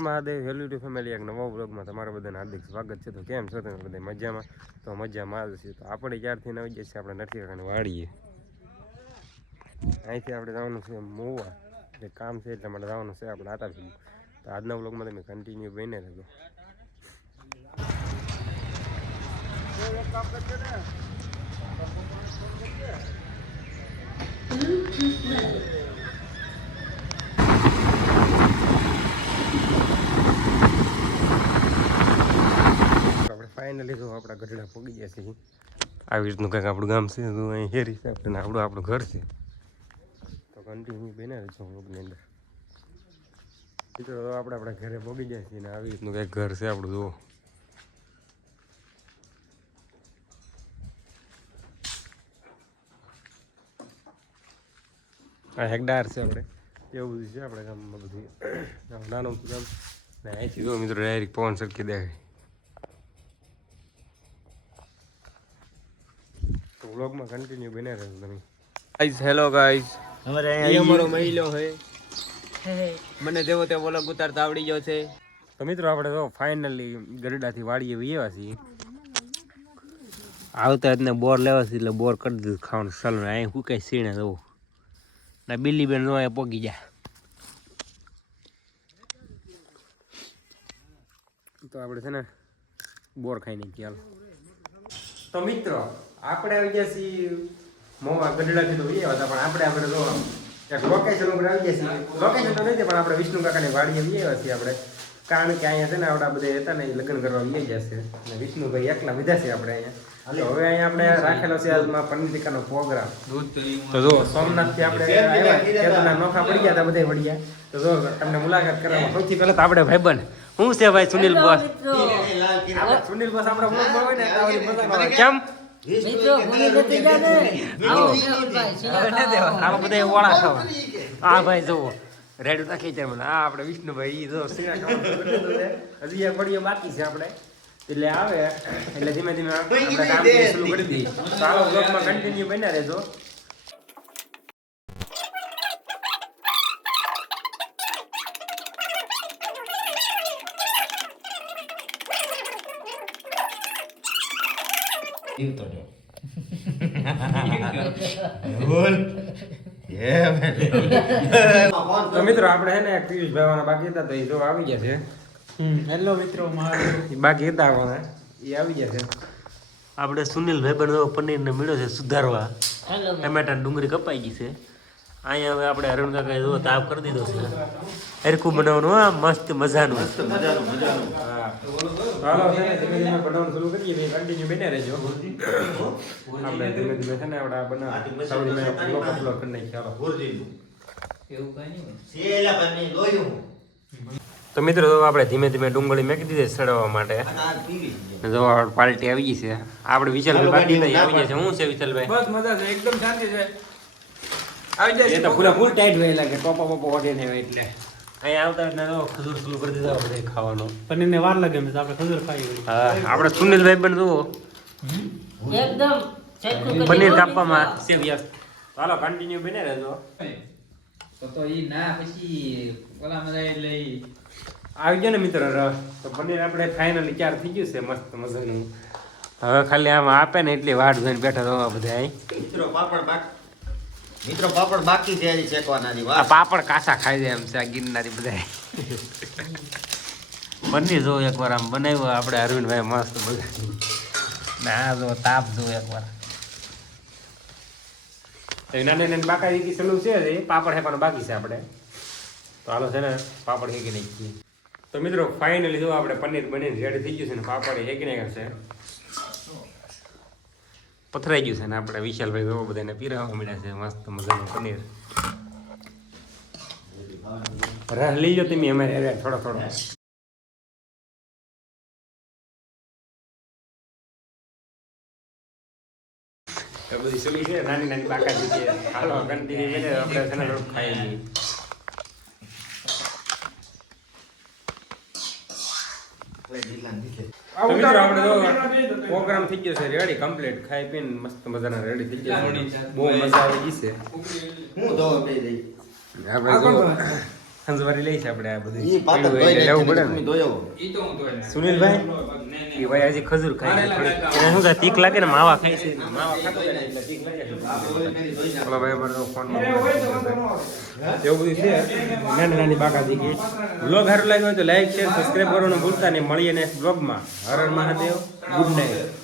Mahadev હેલ્યુ two family એક નવા બ્લોગમાં તમારા બધાને હાર્દિક સ્વાગત છે. તો કેમ છો તમે બધા? મજામાં? તો મજામાં જ છે. તો આપણે ક્યારથી આવી જઈએ છીએ? આપણે નથી કાકાને વાળીએ અહીંથી આપણે જવાનું છે મોવા. એટલે કામ છે એટલા માટે જવાનું છે આપણે આતા સુધી. તો આજના બ્લોગમાં તમે કન્ટિન્યુ બને રહેજો. આપણે ફાઇનલી તો આપણા ગઢડા પગી ગયા છીએ. આવી રીતનું કંઈક આપણું ગામ છે, તો અહીં હેરી છે આપણે આપણું આપણું ઘર છે. તો કન્ટિન્યુ બને રહેજો બ્લોગની અંદર. મિત્રો, તો આપણે આપણા ઘરે પગી જાય છીએ આવી રીતનું કંઈક ઘર છે આપણું, જુઓ. આ હેકડાર છે આપણે. એવું બધું છે આપણે ગામમાં બધું. નાનું ગામ. ને અહીંથી જો મિત્રો, ડાયરેક્ટ પવન સરખી દેખાય. તો વ્લોગમાં કન્ટિન્યુ બન્યા રહેજો તમે ગાઈઝ હેલો ગાઈઝ અમારે એ અમારો મહિલો છે. મને જેવો તે વ્લોગ ઉતારતા આવડી ગયો છે. તો મિત્રો આપણે તો ફાઇનલી ગરડાથી વાડીએ વિયેવા છીએ. આવતા જ બોર લેવા છે એટલે બોર કરી દીધું ખાવાનું. ચાલો ને અહીં હું કઈ સીણે જવું ના બિલ્લી બેન નો પોગી જાય તો આપણે છે ને બોર ખાઈ નહીં ચાલો તો મિત્રો, આપણે આવી ગયા છીએ મોમાં ગઢડા તો એ હતા, પણ આપણે આપણે તો એક લોકેશન ઉપર આવી ગયા છીએ. લોકેશન તો નથી, પણ આપણે વિષ્ણુ કાકાની વાડીએ વહીયા છીએ આપણે. કારણ કે અહીંયા છે ને આપણા બધા હતા ને લગ્ન કરવા વહી ગયા છે. અને વિષ્ણુભાઈ એકલા વિધા છે આપણે અહીંયા. હવે અહીંયા આપણે રાખેલો છે આજમાં પંડિતિકાનો પ્રોગ્રામ. તો જો સોમનાથથી આપણે આવ્યા નોખા પડી ગયા હતા બધા વળ્યા. તો જો તમને મુલાકાત કરવામાં સૌથી પહેલા તો આપણે ભાઈબંધ હું છે ભાઈ સુનિલ બોસ સુનિલ બોસ આપણા બ્લોગમાં હોય ને એટલે કેમ? એટલે આવે. એટલે ધીમે ધીમે આપણે કામ શરૂ કરી દઈએ. ચાલો બ્લોગમાં કન્ટિન્યુ બન્યા રહેજો. તો મિત્રો આપણે હે ને પિયુષ ભાઈવાના બાકી હતા તો એ જો આવી ગયા છે. હેલો મિત્રો મારું. બાકી હતા આપણે એ આવી ગયા છે. આપણે સુનિલ ભાઈબંધ પનીરને મળ્યો છે સુધારવા. ટમેટા ડુંગળી કપાઈ ગઈ છે. અહીંયા હવે આપણે અરુણ કાકા જો તાપ કરી દીધો છે. હરખું બનાવવાનું હા મસ્ત મજાનું. હા. ચાલો છે ને ધીમે ધીમે બનાવવાનું શરૂ કરીએ ભાઈ કન્ટિન્યુ બને રહેજો. આપણે ધીમે ધીમે છે ને આપણે આ બનાવ સારું ધીમે બ્લોક અપલોડ કરી નાખીએ ચાલો તો મિત્રો તો આપણે ધીમે ધીમે ડુંગળી મેકી દીધી સડવા માટે. જો પાર્ટી આવી ગઈ છે. આપણે વિશાલભાઈ નહીં આવી ગયા છે. હું છે વિશાલભાઈ? બસ મજા છે. એકદમ શાંતિ છે. આવી જાય એ તો પૂરા ફૂલ ટાઈટ હોય લાગે. ટોપા પોપા ઓઢે ને એટલે. અહીંયા આવતા એટલે ખજૂર સુલું કરી દીધા આપણે ખાવાનો. વાર લાગે મેં આપણે ખજૂર ખાઈ હા આપણે સુનિલભાઈ પણ જુઓ. એકદમ પનીર કાપવામાં. છે ચાલો કન્ટિન્યુ બને રહેજો. તો તો ઈ ના પછી ઓલા મજા લઈ. આવી ગયો ને મિત્રો રસ. તો પનીર આપણે ફાઇનલી ચાર થઈ ગયું છે મસ્ત મજાનું. હવે ખાલી આમ આપે ને એટલી વાટ જોઈને બેઠા રહો બધા અહીં. મિત્રો પાપડ બાકી મિત્રો પાપડ બાકી છે હજી શેકવાના વાત. પાપડ કાસા ખાઈ જાય એમ છે આ ગિરનારી બધા બની જો એકવાર આમ બનાવ્યું આપણે અરવિંદભાઈ મસ્ત બધા ના જો તાપ જો એકવાર. નાની નાની બાકા વીકી સલું છે જ એ પાપડ હેકવાનું બાકી છે આપણે. તો હાલો છે ને પાપડ હેકી નાખીએ. તો મિત્રો ફાઇનલી જો આપણે પનીર બનીને રેડી થઈ ગયું છે ને પાપડ હેકી નાખ્યા છે. પથરાઈ ગયું છે ને આપણે વિશાલભાઈ જો બધાને પીરાવા મળ્યા છે, મસ્ત મજાનું પનીર. રસ લઈ જાઓ તમે અમારે થોડો થોડો. બધી સુલી છે, નાની નાની બાકા છે, હાલો કન્ટિન્યુ આપણે ખાઈ તો મિત્રો આપણે તો પ્રોગ્રામ થઈ ગયો છે રેડી કમ્પ્લીટ ખાઈ પીને મસ્ત મજાના રેડી થઈ ગયા બહુ મજા આવી ગઈ છે. હું દો પી દઈ આપણે જો લઈ છે આપણે આ બધું. ઈ પાતળ ધોઈ લેવું પડે ને. ધોયો. ઈ તો હું ધોઈ સુનિલભાઈ? નહીં, નહીં. ભાઈ હજી ખજૂર ખાય એને શું થાય તીખ લાગે ને? માવા ખાય છે. માવા ખાતો એટલે તીખ લાગે છે. ઓલો ભાઈ અમારો ફોનમાં એવું બધું છે? નાની નાની બાકાજી કે બ્લોગ સારું લાગ્યો હોય તો લાઈક શેર સબસ્ક્રાઈબ કરવાનું ભૂલતા નહીં. મળીએ નેક્સ્ટ બ્લોગમાં હર હર મહાદેવ ગુડ નાઇટ